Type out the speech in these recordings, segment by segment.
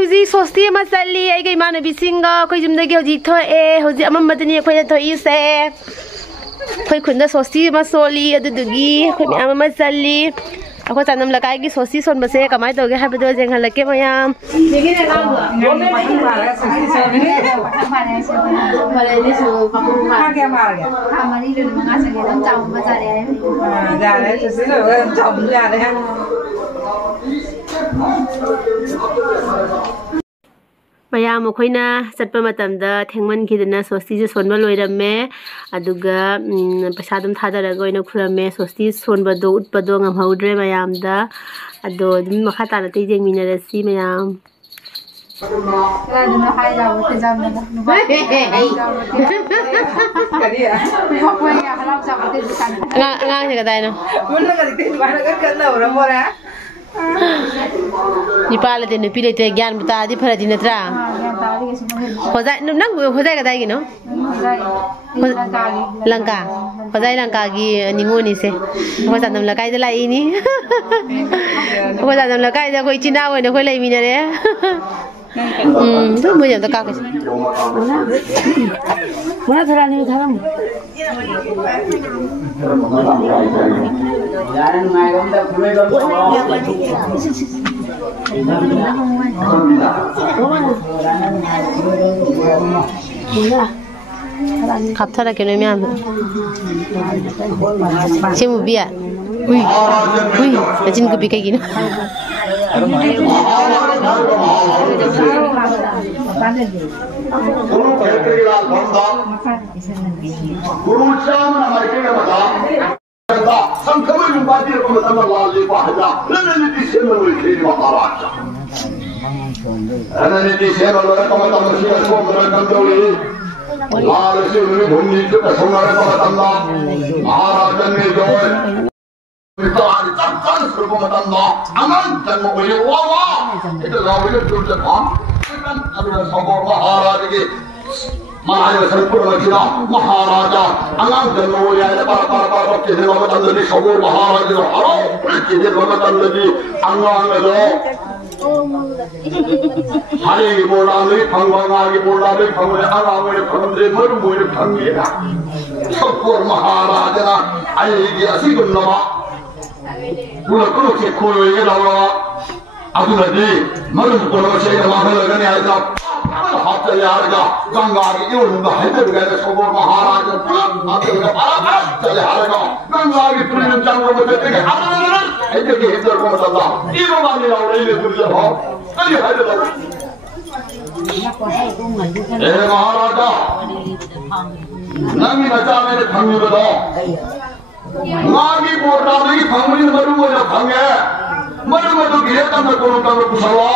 हुजी सोस्ती मा चली आई गई माने बिसिंगा कोई जिंदगी हुजी थोए हुजी अमम मदनी कोई थोई से कोई खुंदा सोस्ती मा सोली अदुदुगी कोई म्याम मा चली अखो चानम लकाई की सोस्ती सोन बसे कमाई तोगे हाबदो जेंग हलके मयाम जेगिने नांगवा बोले नहीं मारा सोस्ती सोन मारे से बोले नहीं सो पपुमा क्या मार गया हमारी लो मंगा सके हम चाव बजा रहे हैं जा रहे सोस्ती लो चाव जा रहे हैं mayam mukhoina chatpa matamda thengman khidna sosti je sonba loirame aduga pasadum thadaraga oina khurame sosti sonba do utpa do ngam haudre mayam da ado dum makha tana te jengminarasi mayam Rajana hai jawo te jamna kariya koy ya halam sabate dukan ngang se kadai no munna kari te dukan kar kanna ora mora Nipala de nupile te gyan bata di phara di natra hojai nang hojai ka dai gi no Lanka hojai Lanka gi ningoni se hoja nam la kai da lai ni hoja nam la kai da koi china oi na koi lai mi na re तो मुझे तो का कैसे मुना थोड़ा नहीं उठा हम kaptara kene mi am semu biya ui ajin ko bikai gino Maharaja, angang jano ya para kene mama tandani sabur Maharaja no haro kene mama tandani angang ado hari bolani phangwanga bolani phangwe angang phangde mar moire phangera sabur Maharaja na ai gi asigunna pura kulo ke koyo ye dawa adunadi maru kono che mahal gani aida हाथ यारगा गंगा की यूं ना हैदर गए सबोर महाराज चले हारेगा गंगा की प्रेम जंग में देते हैं हैदर के हैदर को मतलब ये लोग आने वाले ले तुझे हो चलिए हैदर ए महाराजा नमी नचा मेरे फंगी बताओ मागी बोल रहा है कि फंगी मरू मुझे फंगे मरू में तो गिरे तब तक कुशलवा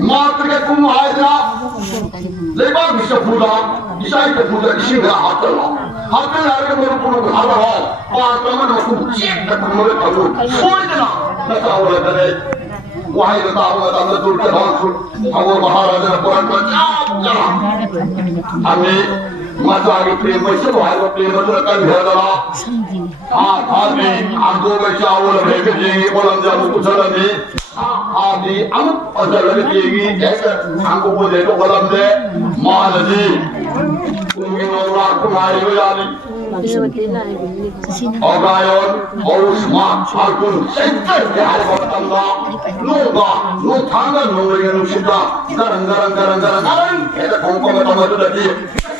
मात्र के कुम आयरा लेबा विश्व पूरा ईसाई के पूरा इसी का हाथ लाके मेरे पुरो घर हो और तमन को चेक तक मेरे पकड़ सोच ना बताओ रे वही बताओ अंदर दूर के भाग भगवान महाराज ने पुराण को चला हमें माता के प्रेम से वही को प्रेम से कर दिया आदमी आंखों में चावल भेज देंगे बोलम जाओ कुछ नहीं आदि अमुक अजर लगेगी ऐसे आंखों को देखो बलम दे मान जी उनके नौरा कुमारी हो जानी और गायों और उस्मान आकुन सेंटर के हाल बतंगा लोगा लो थांगा नौरे नुशिता गरम ऐसे कोंको में तमर लगी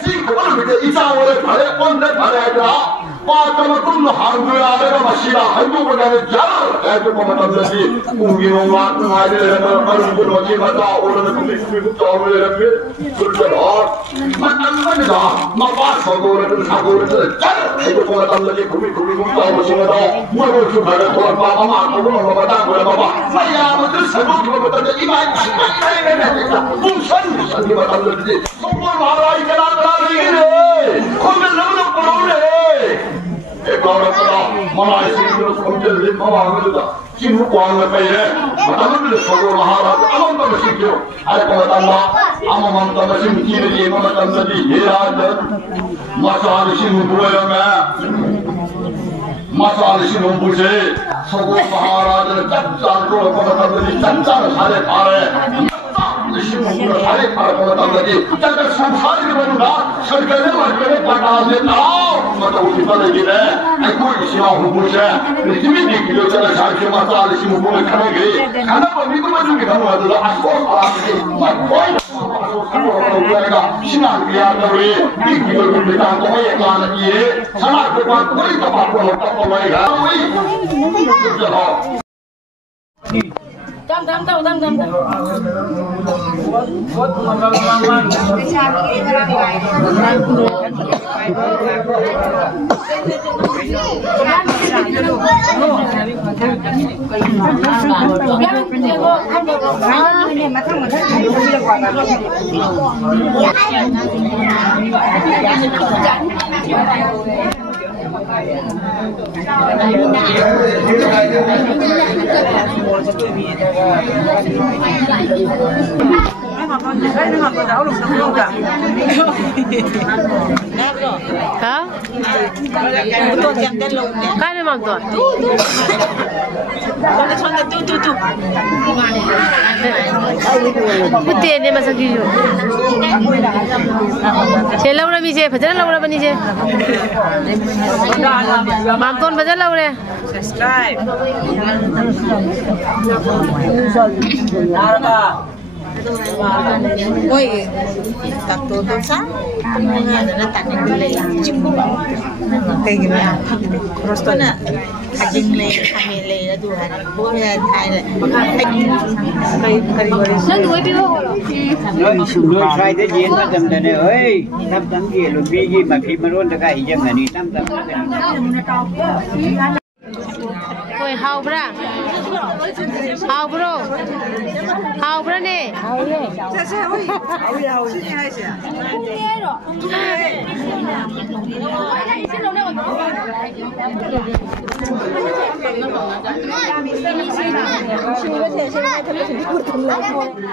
सीख बोल बेटे इसा वाले भरे कौन ने भरे जा पातम तुम हांगो आले का मशीना हांगो बगाने जार ऐसे को मतलब लगी उनकी नौरा कुमारी ले पर उनको नौची बता और ने कुछ तो में रखे सुरत और मतलब ना मां सगोरे सगोरे चल ऐसे को मतलब लगी घूमी तो मशीना तो मुझे जो भरे तो पापा मां को बता बोले बाबा भैया मुझे सबूत बता दे ईमान तुम सन मतलब लगी सब महाराज करा रही है खुद लोग पड़ोले एक और अपना मनाई सिंह को समझे ले बाबा हमें चिन्ह कौन में पे है मतलब सब महाराज अमंत मसीह क्यों अरे को बताना अमंत मसीह की ये मतलब लगी ये राज मसाल सिंह हुए मैं मसाल सिंह पूछे सब महाराज ने चच्चा को मतलब लगी चच्चा सारे पारे 심으로 살이 팔고 어떤지 자가 산살이 보는가 설계는 말씀에 받아내 나 맞다 우리 받아지네 아이고 이시마 후보자 힘이 기도자가 잠시 맞다 아저씨 무분을 가는 길이 가나봐 믿음만 주게 가능하더라 아이고 아저씨 거의 내가 신앙 위하더니 이 기도를 믿다 거의 가는 이에 산악들과 거의 다 바꿔 놓다 거의 가위 Dam. Hả? Cái này mỏng tuổi. Cái tiền này mà sao kêu? Chơi lâu rồi mi chơi, phải rất lâu rồi mi chơi. Mắm tôn phải rất lâu rồi. Ôi, tak tu dosa, ada tak yang boleh jemput. Kayak gimana? Terus tu nak kajing le, kami le, tu ada. Bukan ada Thai le. Nó đuổi đi đâu rồi? Đuổi sai tới gì nó tầm này ơi, tầm gì rồi gì mà khi mà luôn được cái gì mà đi tầm. Ôi hào bra, hào bra nè.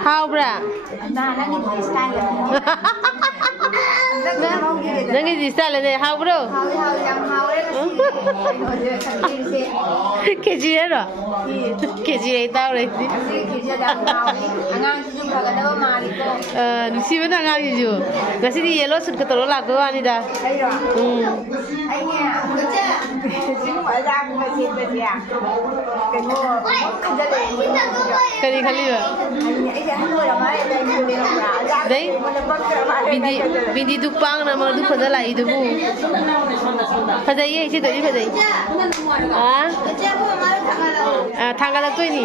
Hào bra. Nang cái style này hào bro. Cái gì đó? Cái gì tao đấy? Nusi mana ngali ju? Nasi di yellow suit ketoro lagu ani dah. Kali kali ba? Đấy, bindi dupang nama du pada lah itu bu. Pada ye, cik tu ni pada ye. Tanggal tu ni.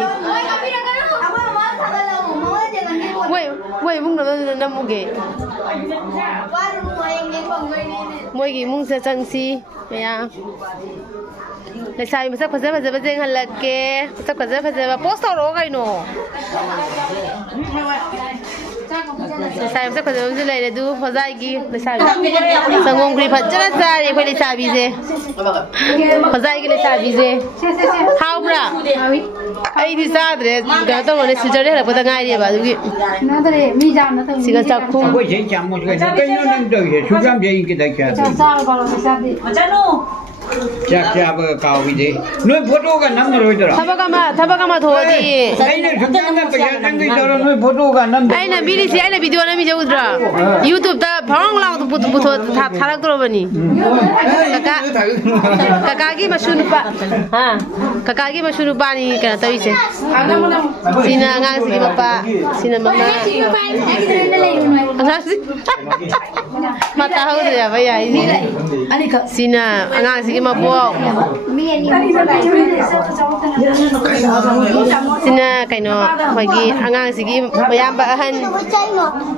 Wei, mung nama muge. Muge mung sejangsi, ya. Lấy sai mà sắp phải hành là kê sắp phải post tàu cái nó lấy sai mà sắp phải lấy để du phải dạy gì lấy sai sang ngông kri phát chân ra để phải lấy sai gì thế phải dạy cái lấy sai gì thế how bra ai đi xa đấy cái tao nói sự là phải ngay đi bà đúng không nó đây mi jam nó chỉ cần chọc không Ôi chị chăm một cái nó nằm đời chú làm gì cái đấy sao sao còn phải sao đi chắc cao vì thế nuôi photo cái năm rồi đó thapa kama thôi đi cái này chúng ta đang bây giờ đang đi đó nuôi photo cái năm ai na video na mi jauh dra YouTube ta phang lang tu putu tharak tu bani kakak ki masuk pa ni kena tahu se sina ngang sini bapa sina mama mata tahu tu ya bayar ini sina ngang sini mapo sina kaino bagi ngang sini bayam bahan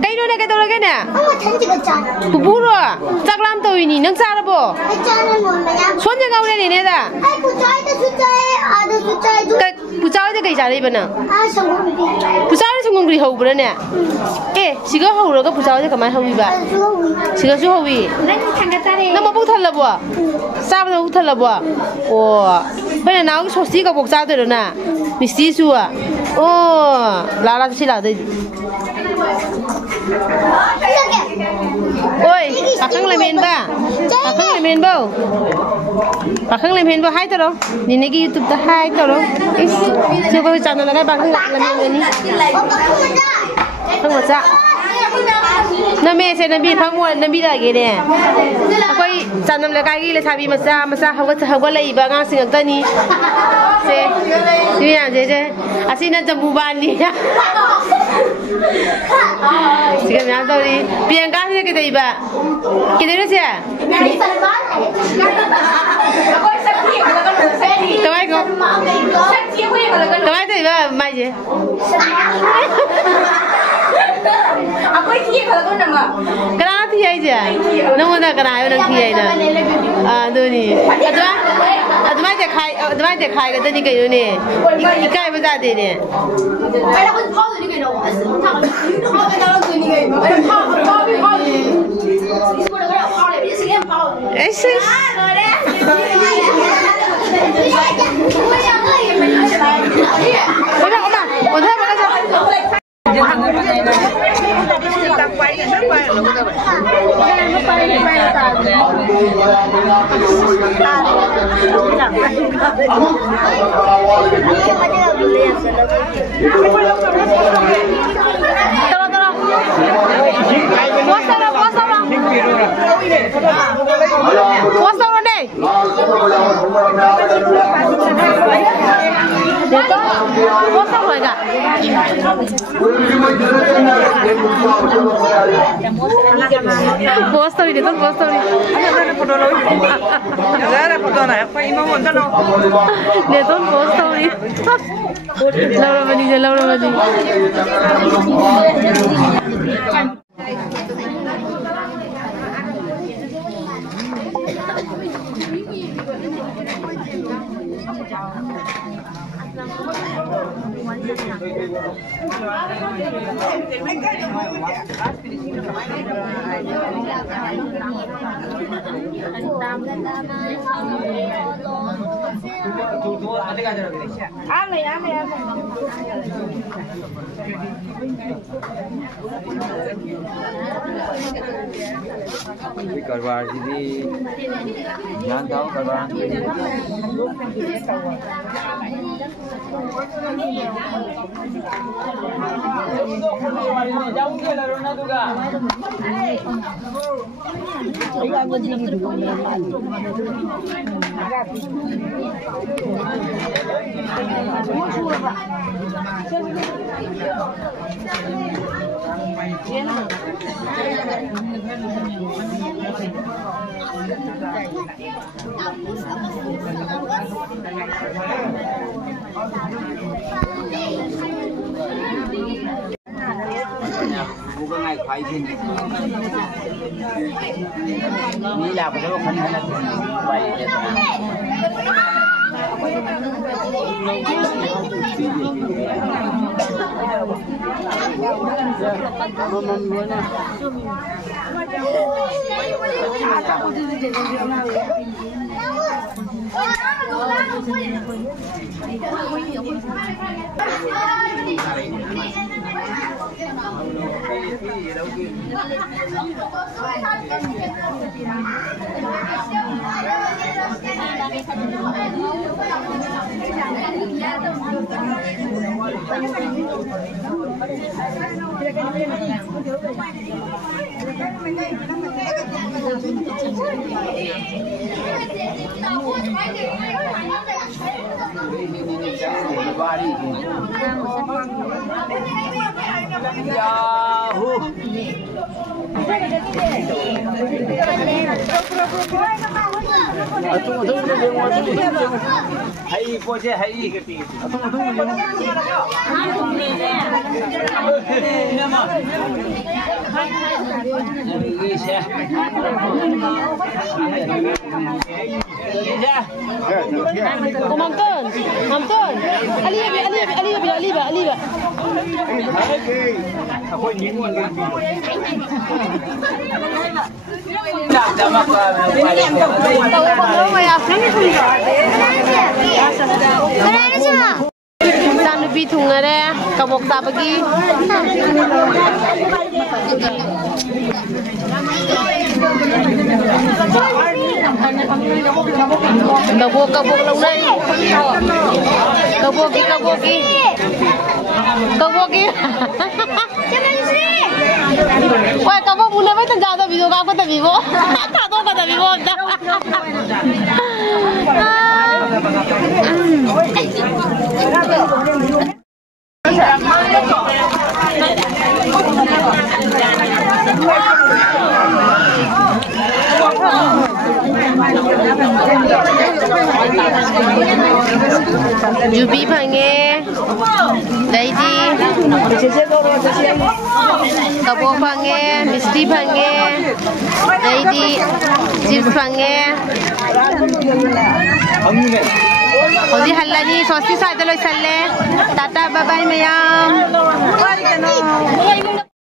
kaino na kaito lagi na buburo caklam tahu ini nang cara bo soalnya kau ni ni dah pucau je kai cari bana pucau ni sungguh beri hau bana siga hau lo ke pucau je kamai hau iba siga su hau i nama buk thal labo sab na buk thal labo oh bana nau sosi ka buk cha de na misti su oh la si la de ôi pakang lemen ba pakang lemen ba hai taro ni ne ki YouTube ta hai taro is coba channel la pakang lemen ni ทั้งหมดจ้ะน้ำเมย์เซนบีทั้งหมดน้ำบีได้กี่เนี่ยก็จำนำเลยกี่เลยชาบีมาซาเขาก็เลยบางสิ่งต่างๆนี่เซ่ที่นี่เจ๊อาศินันจมูกบานนี่สิ่งนั้นตัวนี้เพียงก้าวที่จะได้บ้ากี่เดือนเสียทำไมก็ทำไมตัวบ้าไม่เจ๊Aku ini kalau kau nama. Kenapa tiada je? Nama dah kenapa nak tiada? Tu ni. Aduma khai kata ni kayu ni. Ikai macam tu ni. Kalau kau tahu ni kayu, kau tahu ni kayu. Kau ni. Sekolah kau kau ni sekian kau. Esyik. Mana? Mana saja. Jangan lupa kita pakai sampai Puasa orang ni. Puasa orang tak? Puasa ini tu puasa ini. Ada foto nak? Apa imam orang tu? Dia tu puasa ini. Laura mani. Karbar jadi jangan tahu karbar. Bukan ngai khai pun. Ni lah betul kan kan baik je sana. Hai pose hai keti. Mamton. Ali. Aku ingin kan. Tak sama Sam lebih tunggu deh, kabok tak pergi. Kabok lalu Kabogi. Wah, kamu boleh main tengah tu video aku tak video. Tak tahu kata video dah. Jubi panggil, Lady, Kapo panggil, Misty panggil, Lady, Chips panggil. Jadi halani sosis ada loh salle. Tata bye bye mayam.